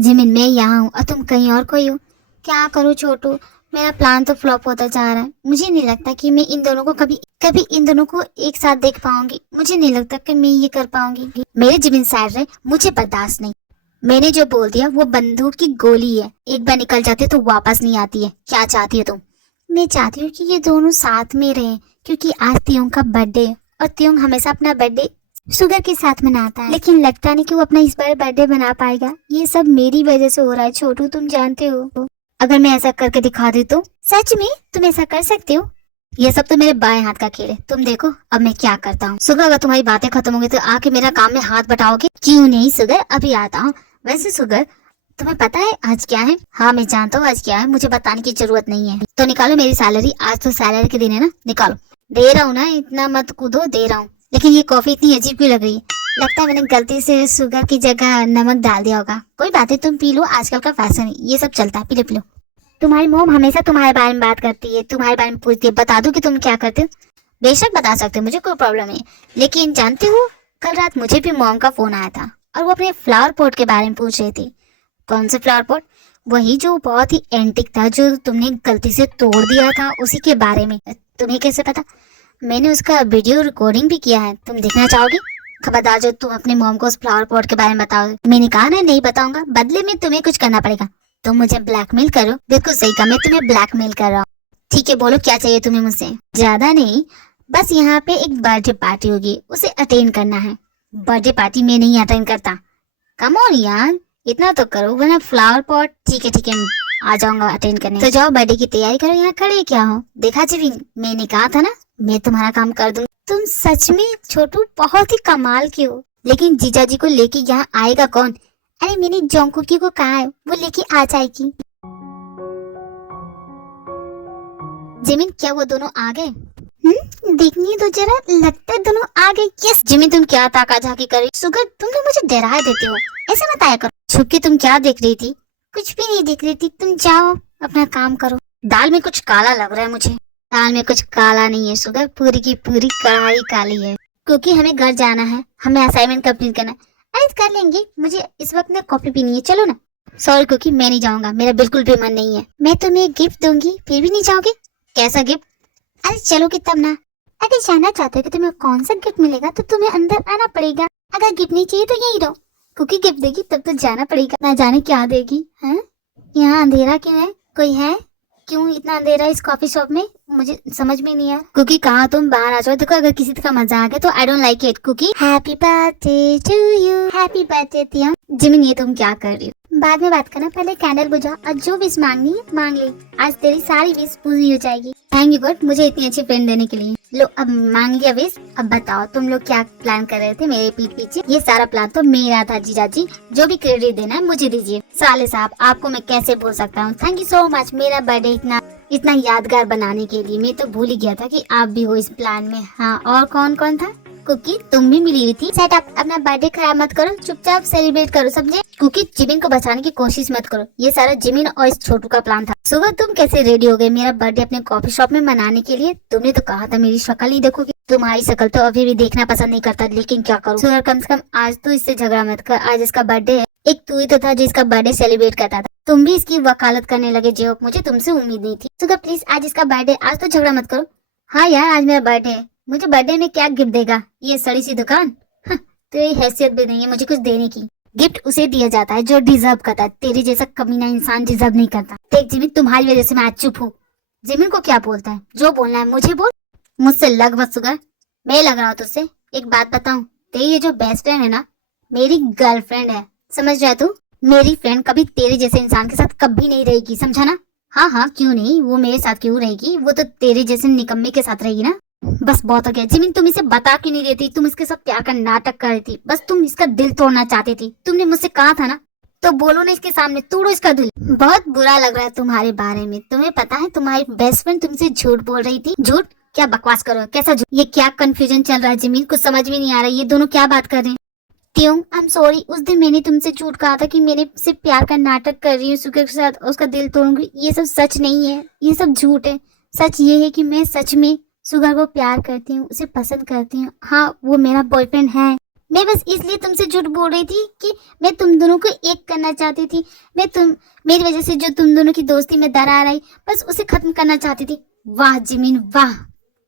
Jimin मैं यहाँ हूँ और तुम कहीं और कोई हो। क्या करूँ छोटू, मेरा प्लान तो फ्लॉप होता जा रहा है। मुझे नहीं लगता कि मैं इन दोनों को कभी कभी इन दोनों को एक साथ देख पाऊंगी। मुझे नहीं लगता कि मैं ये कर पाऊंगी। मेरे जिमिन साइड रहे, मुझे बर्दाश्त नहीं। मैंने जो बोल दिया वो बंदूक की गोली है, एक बार निकल जाती है तो वापस नहीं आती है। क्या चाहती है तुम? मैं चाहती हूँ कि ये दोनों साथ में रहें, क्योंकि आज त्योंग का बर्थडे है और त्योंग हमेशा अपना बर्थडे शुगर के साथ मनाता है, लेकिन लगता नहीं कि वो अपना इस बार बर्थडे मना पाएगा। ये सब मेरी वजह से हो रहा है छोटू, तुम जानते हो। अगर मैं ऐसा करके दिखा दी तो? सच में तुम ऐसा कर सकते हो? ये सब तो मेरे बाएं हाथ का खेल है, तुम देखो अब मैं क्या करता हूँ। सुगर, अगर तुम्हारी बातें खत्म होंगी तो आके मेरा काम में हाथ बटाओगे? क्यों नहीं सुगर, अभी आता हूँ। वैसे सुगर, तुम्हें पता है आज क्या है? हाँ मैं जानता हूँ आज क्या है, मुझे बताने की जरूरत नहीं है। तो निकालो मेरी सैलरी, आज तो सैलरी के दिन है ना, निकालो। दे रहा हूँ ना, इतना मत कूदो, दे रहा हूँ। लेकिन ये कॉफी इतनी अजीब क्यों लग रही है? लगता है मैंने गलती से शुगर की जगह नमक डाल दिया होगा। कोई बात है, तुम पी लो, आजकल का फैशन है, ये सब चलता है, पी लो पी लो। तुम्हारी मोम हमेशा तुम्हारे बारे में बात करती है, तुम्हारे बारे में पूछती है। बता दूं कि तुम क्या करते हो? बेशक बता सकते हो, मुझे कोई प्रॉब्लम नहीं। लेकिन जानते हो, कल रात मुझे भी मॉम का फोन आया था और वो अपने फ्लावर पॉट के बारे में पूछ रही थी। कौन से फ्लावर पॉट? वही जो बहुत ही एंटिक था, जो तुमने गलती से तोड़ दिया था, उसी के बारे में। तुम्हें कैसे पता? मैंने उसका वीडियो रिकॉर्डिंग भी किया है, तुम देखना चाहोगे? खबरदार जो तुम अपने मॉम को उस फ्लावर पॉट के बारे में बताओ। मैंने कहा ना नहीं बताऊंगा, बदले में तुम्हें कुछ करना पड़ेगा। तुम मुझे ब्लैकमेल करो? बिल्कुल सही कहा, मैं तुम्हें ब्लैकमेल कर रहा हूँ। ठीक है बोलो क्या चाहिए तुम्हें मुझसे? ज्यादा नहीं, बस यहाँ पे एक बर्थडे पार्टी होगी, उसे अटेंड करना है। बर्थडे पार्टी में नहीं अटेंड करता। कम ऑन यार, इतना तो करो, वरना फ्लावर पॉट। ठीक है आ जाऊंगा अटेंड करने। तो जाओ बर्थडे की तैयारी करो, यहाँ खड़े क्या हो? देखा जिविन, मैंने कहा था ना मैं तुम्हारा काम कर दूंगी। तुम सच में छोटू बहुत ही कमाल के हो। लेकिन जीजा जी को लेके यहाँ आएगा कौन? अरे मैंने जोंकुकी को कहा है, वो लेके आ जाएगी। जिमिन क्या वो दोनों आ गए? देखनी तो जरा, लगता है दोनों आ गए। यस जिमिन, तुम क्या ताका झाकी कर रही? सुगर, तुम लोग मुझे डरा देते हो, ऐसा मत आया करो। छुप के तुम क्या देख रही थी? कुछ भी नहीं देख रही थी, तुम जाओ अपना काम करो। दाल में कुछ काला लग रहा है मुझे। दाल में कुछ काला नहीं है सुगर, पूरी की पूरी कढ़ाई काली है। क्योंकि हमें घर जाना है, हमें असाइनमेंट कंप्लीट करना है। अरे कर लेंगे, मुझे इस वक्त ना कॉफी पीनी है, चलो ना। सॉरी क्योंकि मैं नहीं जाऊंगा, मेरा बिल्कुल भी मन नहीं है। मैं तुम्हें गिफ्ट दूंगी, फिर भी नहीं जाओगे? कैसा गिफ्ट? अरे चलोगे तब ना। अगर जानना चाहते हो कि तुम्हें कौन सा गिफ्ट मिलेगा तो तुम्हें अंदर आना पड़ेगा। अगर गिफ्ट नहीं चाहिए तो यही रहो, क्योंकि गिफ्ट देगी तब तो जाना पड़ेगा। ना जाने क्या देगी है? यहाँ अंधेरा क्यों है? कोई है? क्यों इतना अंधेरा इस कॉफी शॉप में? मुझे समझ में नहीं आया। कुकी कहा तुम बाहर आ जाओ। देखो अगर किसी का मजा आ गया तो I don't like it. Cookie happy birthday to you. Happy birthday तिया। जिमिन ये तुम क्या कर रही हो? बाद में बात करना, पहले कैंडल बुझा और जो विश मांगनी है मांग ले। आज तेरी सारी विश पूरी हो जाएगी। थैंक यू गॉड मुझे इतनी अच्छी फ्रेंड देने के लिए। लो अब मांग लिया विश। अब बताओ तुम लोग क्या प्लान कर रहे थे मेरे पीठ पीछे? ये सारा प्लान तो मेरा था जीजा जी, जो भी क्रेडिट देना है मुझे दीजिए। साले साहब आपको मैं कैसे भूल सकता हूँ? थैंक यू सो मच मेरा बर्थडे इतना इतना यादगार बनाने के लिए। मैं तो भूल ही गया था कि आप भी हो इस प्लान में। हाँ और कौन कौन था? कुकी तुम भी मिली हुई थी। सेट अप, अपना बर्थडे खराब मत करो, चुपचाप सेलिब्रेट करो समझे? कुकी जिमिन को बचाने की कोशिश मत करो, ये सारा जिमिन और इस छोटू का प्लान था। सुबह तुम कैसे रेडी हो गए मेरा बर्थडे अपने कॉफी शॉप में मनाने के लिए? तुमने तो कहा था मेरी शक्ल ही देखोगे। तुम्हारी शक्ल तो अभी भी देखना पसंद नहीं करता, लेकिन क्या करूँ? सुबह कम से कम आज तो इससे झगड़ा मत कर, आज इसका बर्थडे है। एक तू ही तो था जिसका बर्थडे सेलिब्रेट करता था, तुम भी इसकी वकालत करने लगे जो मुझे तुमसे उम्मीद नहीं थी। सुबह प्लीज आज इसका बर्थडे, आज तो झगड़ा मत करो। हाँ यार आज मेरा बर्थडे है, मुझे बर्थडे में क्या गिफ्ट देगा ये सड़ी सी दुकान? तो ये हैसियत भी नहीं है मुझे कुछ देने की। गिफ्ट उसे दिया जाता है जो डिजर्व करता है, तेरे जैसा कमीना इंसान डिजर्व नहीं करता। देख जिमिन तुम्हारी वजह से मैं आज चुप हूँ। जिमिन को क्या बोलता है? जो बोलना है मुझे बोल, मुझसे लग मत सुगर। मैं लग रहा हूँ तुझसे? एक बात बताऊँ, तेरी ये जो बेस्ट फ्रेंड है ना, मेरी गर्लफ्रेंड है, समझ रहा तू? मेरी फ्रेंड कभी तेरे जैसे इंसान के साथ कभी नहीं रहेगी, समझा ना? हाँ क्यों नहीं, वो मेरे साथ क्यों रहेगी? वो तो तेरे जैसे निकम्मे के साथ रहेगी ना। बस बहुत हो गया जिमिन, तुम इसे बता क्यों नहीं देती? तुम इसके साथ प्यार का नाटक कर रही थी, बस तुम इसका दिल तोड़ना चाहती थी। तुमने मुझसे कहा था ना, तो बोलो ना इसके सामने, तोड़ो इसका दिल। बहुत बुरा लग रहा है तुम्हारे बारे में। तुम्हें पता है तुम्हारी बेस्ट फ्रेंड तुमसे झूठ बोल रही थी। झूठ? क्या बकवास करो, कैसा झूठ? ये क्या कंफ्यूजन चल रहा है जिमिन? कुछ समझ में नहीं आ रहा है, ये दोनों क्या बात कर रहे हैं? त्यों आई एम सॉरी, उस दिन मैंने तुमसे झूठ कहा था कि मैंने सिर्फ प्यार का नाटक कर रही हूँ सुगर के साथ, उसका दिल तोड़ूंगी। ये सब सच नहीं है, ये सब झूठ है। सच ये है कि मैं सच में सुगर को प्यार करती हूँ, उसे पसंद करती हूँ। हाँ वो मेरा बॉयफ्रेंड है, मैं बस इसलिए तुमसे झूठ बोल रही थी कि मैं तुम दोनों को एक करना चाहती थी। मेरी वजह से जो तुम दोनों की दोस्ती में दरार आई, बस उसे खत्म करना चाहती थी। वाह जिमिन वाह,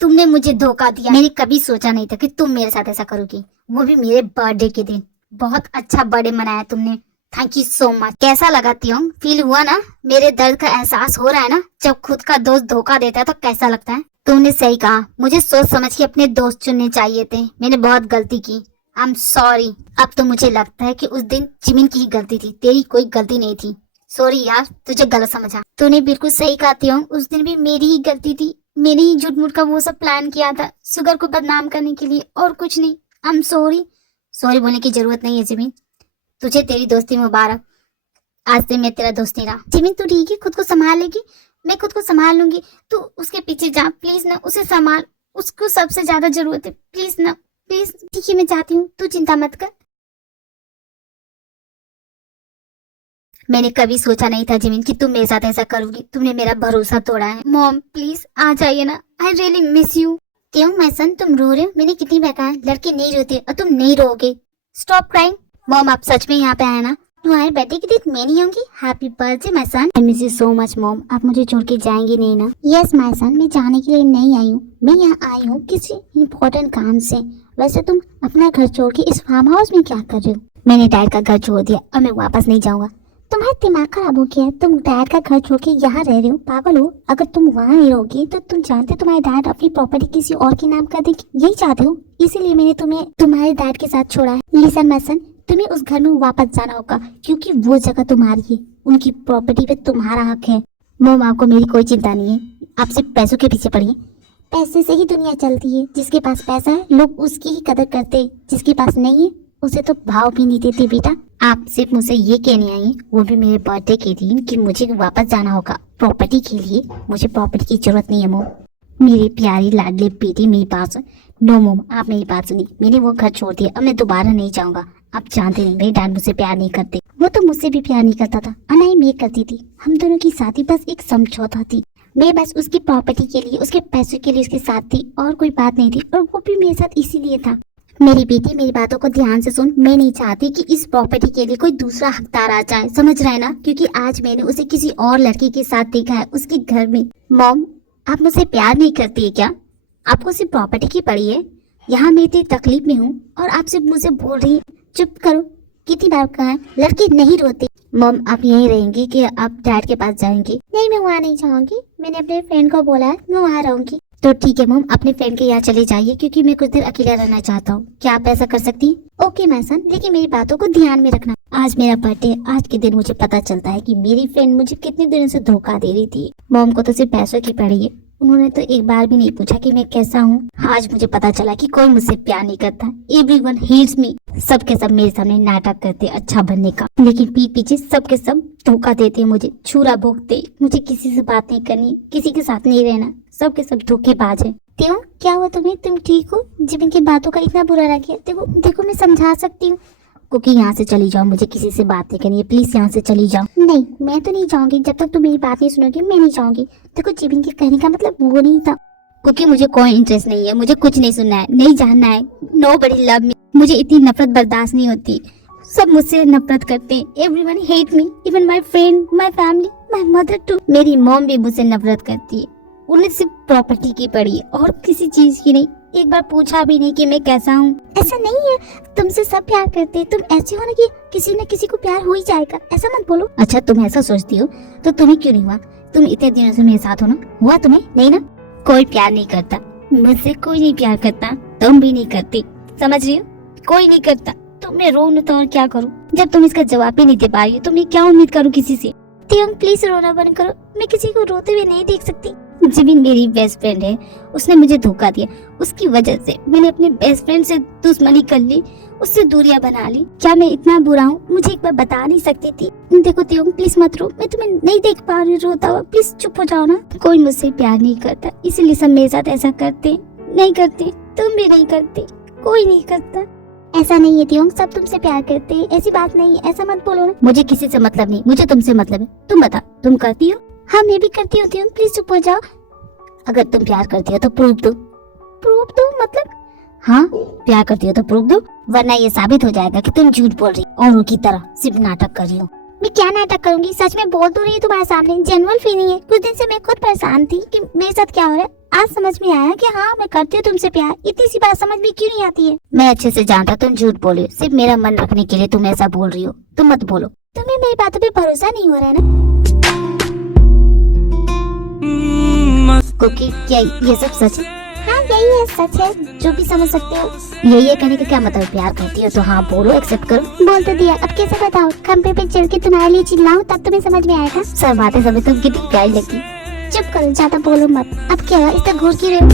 तुमने मुझे धोखा दिया। मैंने कभी सोचा नहीं था कि तुम मेरे साथ ऐसा करोगी, वो भी मेरे बर्थडे के दिन। बहुत अच्छा बर्थडे मनाया तुमने, थैंक यू सो मच। कैसा लगा तियोंग, फील हुआ ना? मेरे दर्द का एहसास हो रहा है ना? जब खुद का दोस्त धोखा देता है तो कैसा लगता है? तुमने सही कहा, मुझे सोच समझ के अपने दोस्त चुनने चाहिए थे। मैंने बहुत गलती की, आई एम सॉरी। अब तो मुझे लगता है कि उस दिन जिमिन की ही गलती थी, तेरी कोई गलती नहीं थी। सॉरी यार, तुझे गलत समझा। तूने बिल्कुल सही कहा तियोंग, उस दिन भी मेरी ही गलती थी। मैंने ही झूठ मूठ का वो सब प्लान किया था सुगर को बदनाम करने के लिए, और कुछ नहीं। I am sorry. सॉरी बोलने की जरूरत नहीं है जिमिन, तुझे तेरी दोस्ती मुबारक। आज से मैं तेरा दोस्त नहीं रहा। जिमिन तू ठीक है, खुद को संभाल लेगी? मैं खुद को संभाल लूंगी, तू उसके पीछे जा प्लीज ना, उसे संभाल, उसको सबसे ज्यादा जरूरत है, प्लीज ना प्लीज। ठीक है मैं चाहती हूँ, तू चिंता मत कर। मैंने कभी सोचा नहीं था जिमिन कि तुम मेरे साथ ऐसा करोगी। तुमने मेरा भरोसा तोड़ा है। मॉम प्लीज आ जाइए ना, आई रियली मिस यू। क्यों माय सन, तुम रो रहे हो? मैंने कितनी बार कहा लड़के नहीं रोते और तुम नहीं रोगे। Stop crying. मॉम आप सच में यहाँ पे आए ना? तुम्हारे बेटे की दिन मैं नहीं होंगी। Happy birthday my son. I miss you so much mom, आप मुझे छोड़ के जाएंगी नहीं ना? यस माय सन, मैं जाने के लिए नहीं आई हूँ, मैं यहाँ आई हूँ किसी इम्पोर्टेंट काम से। वैसे तुम अपना घर छोड़ के इस फार्म हाउस में क्या कर रहे हो? मैंने डैड का घर छोड़ दिया और मैं वापस नहीं जाऊंगा। तुम्हारा दिमाग खराब हो गया है? तुम डैड का घर छोड़ के यहाँ रह रहे हो, पागल हो? अगर तुम वहाँ नहीं रहोगी तो तुम जानते तुम्हारे डैड अपनी प्रॉपर्टी किसी और के नाम कर देगी, यही चाहते हो? इसीलिए मैंने तुम्हें तुम्हारे डैड के साथ छोड़ा है। लिसन माय सन, तुम्हें उस घर में वापस जाना होगा क्योंकि वो जगह तुम्हारी है, उनकी प्रॉपर्टी पे तुम्हारा हक है। मोम आपको मेरी कोई चिंता नहीं है, आप सिर्फ पैसों के पीछे पड़िए। पैसे से ही दुनिया चलती है, जिसके पास पैसा है लोग उसकी ही कदर करते हैं, जिसके पास नहीं है उसे तो भाव भी नहीं देते। बेटा आप सिर्फ मुझसे ये कहने आई, वो भी मेरे बर्थडे के दिन, कि मुझे वापस जाना होगा प्रॉपर्टी के लिए। मुझे प्रॉपर्टी की जरूरत नहीं है मोम, मेरी प्यारी लाडली बेटी मेरी पास। नो मोम आप मेरी बात सुनिए, मैंने वो घर छोड़ दिया, अब मैं दोबारा नहीं जाऊंगा। आप जानते नहीं मेरे डैड मुझसे प्यार नहीं करते, वो तो मुझसे भी प्यार नहीं करता था और नहीं मैं करती थी। हम दोनों की शादी बस एक समझौता थी, मैं बस उसकी प्रॉपर्टी के लिए, उसके पैसों के लिए उसके साथ थी, और कोई बात नहीं थी। और वो भी मेरे साथ इसीलिए था। मेरी बेटी मेरी बातों को ध्यान से सुन, मैं नहीं चाहती कि इस प्रॉपर्टी के लिए कोई दूसरा हकदार आ जाए, समझ रहे ना? क्योंकि आज मैंने उसे किसी और लड़की के साथ देखा है उसके घर में। मॉम आप मुझसे प्यार नहीं करती है क्या? आपको सिर्फ प्रॉपर्टी की पड़ी है? यहाँ मैं इतनी तकलीफ में हूँ और आप सिर्फ मुझसे बोल रही है चुप करो। कितनी बार कहा है लड़के नहीं रोते। मॉम आप यहीं रहेंगी कि आप डैड के पास जाएंगी? नहीं मैं वहाँ नहीं जाऊंगी, मैंने अपने फ्रेंड को बोला है मैं वहाँ रहूंगी। तो ठीक है मॉम, अपने फ्रेंड के यहाँ चले जाइए क्योंकि मैं कुछ देर अकेला रहना चाहता हूँ। क्या आप ऐसा कर सकती हैं? ओके माय सन, लेकिन मेरी बातों को ध्यान में रखना। आज मेरा बर्थडे, आज के दिन मुझे पता चलता है कि मेरी फ्रेंड मुझे कितने दिनों से धोखा दे रही थी। मॉम को तो सिर्फ पैसों की पड़ी है, उन्होंने तो एक बार भी नहीं पूछा कि मैं कैसा हूँ। आज मुझे पता चला कि कोई मुझसे प्यार नहीं करता, एवरीवन हेट्स मी। सबके सब मेरे सामने नाटक करते अच्छा बनने का, लेकिन पीठ पीछे सबके सब धोखा देते, मुझे छुरा भोगते। मुझे किसी से बात नहीं करनी, किसी के साथ नहीं रहना, सबके सब धोखेबाज है। क्यों क्या हुआ तुम्हें? तुम ठीक हो? जिमिन की बातों का इतना बुरा लग गया? देखो देखो मैं समझा सकती हूँ। कुकी यहाँ से चली जाओ, मुझे किसी से बात नहीं करनी है, प्लीज यहाँ से चली जाओ। नहीं मैं तो नहीं जाऊंगी, जब तक तुम मेरी बात नहीं सुनोगी मैं नहीं जाऊंगी। देखो जिमिन के कहने का मतलब वो नहीं था। कुकी मुझे कोई इंटरेस्ट नहीं है, मुझे कुछ नहीं सुनना है, नहीं जानना है। Nobody love me. मुझे इतनी नफरत बर्दाश्त नहीं होती, सब मुझसे नफरत करते हैं। Everyone hate me, even my friend, my family, my mother too. मेरी मॉम भी मुझसे नफरत करती है, उन्हें सिर्फ प्रॉपर्टी की पड़ी है और किसी चीज की नहीं। एक बार पूछा भी नहीं कि मैं कैसा हूँ। ऐसा नहीं है, तुमसे सब प्यार करते हैं, तुम ऐसे हो ना कि किसी न किसी को प्यार हो ही जाएगा, ऐसा मत बोलो। अच्छा तुम ऐसा सोचती हो तो तुम्हें क्यों नहीं हुआ? तुम इतने दिनों से मेरे साथ हो ना, हुआ तुम्हें नहीं ना? कोई प्यार नहीं करता मुझसे, कोई नहीं प्यार करता, तुम भी नहीं करती, समझ रही हो? कोई नहीं करता तो मैं रो न तो और क्या करूँ? जब तुम इसका जवाब ही नहीं दे पा रही हो तो मैं क्या उम्मीद करूँ किसी से? तुम प्लीज रोना बंद करो, मैं किसी को रोते हुए नहीं देख सकती। जिमिन मेरी बेस्ट फ्रेंड है, उसने मुझे धोखा दिया, उसकी वजह से मैंने अपने बेस्ट फ्रेंड से दुश्मनी कर ली, उससे दूरियां बना ली। क्या मैं इतना बुरा हूँ? मुझे एक बार बता नहीं सकती थी? देखो तियोंग प्लीज मत रो, मैं तुम्हें नहीं देख पा रही रोता हुआ, प्लीज चुप हो जाओ ना। कोई मुझसे प्यार नहीं करता, इसीलिए सब मेरे साथ ऐसा करते। नहीं करते, तुम भी नहीं करते, कोई नहीं करता। ऐसा नहीं है तियोंग, सब तुमसे प्यार करते हैं, ऐसी बात नहीं है, ऐसा मत बोलो ना। मुझे किसी से मतलब नहीं, मुझे तुमसे मतलब है। तुम बता, तुम करती हो? हाँ मैं भी करती हूँ तियोंग, प्लीज चुप हो जाओ। अगर तुम प्यार करती हो तो प्रूफ दो। प्रूफ दो मतलब? हाँ, प्यार करती हो तो प्रूफ दो, वरना ये साबित हो जाएगा कि तुम झूठ बोल रही औरों की तरह सिर्फ नाटक कर रही हो। मैं क्या नाटक करूंगी, सच में बोल तो रही हूँ तुम्हारे सामने, जेन्युइन फीलिंग है। कुछ दिन से मैं खुद परेशान थी कि मेरे साथ क्या हो रहा है। आज समझ में आया कि हाँ, मैं करती हूँ तुमसे प्यार। इतनी सी बात समझ में क्यों नहीं आती है? मैं अच्छे से जानता तुम झूठ बोल रही हो, सिर्फ मेरा मन रखने के लिए तुम ऐसा बोल रही हो। तुम मत बोलो। तुम्हें मेरी बातों पे भरोसा नहीं हो रहा है ना कुकी? क्या ये सब सच है? हाँ, यही है, सच है, जो भी समझ सकते हो। यही है कहने का क्या मतलब? प्यार करती हो तो हाँ बोलो, एक्सेप्ट करो। बोल तो दिया, अब कैसे बताओ? खंबे पे चढ़ के तुम्हारे लिए चिल्लाऊं तब तुम्हें समझ में आएगा? सब बातें समझ तुम कितनी प्यारी लगती। चुप करो, ज्यादा बोलो मत। अब क्या हुआ, इतना घूर क्यों रहे हो?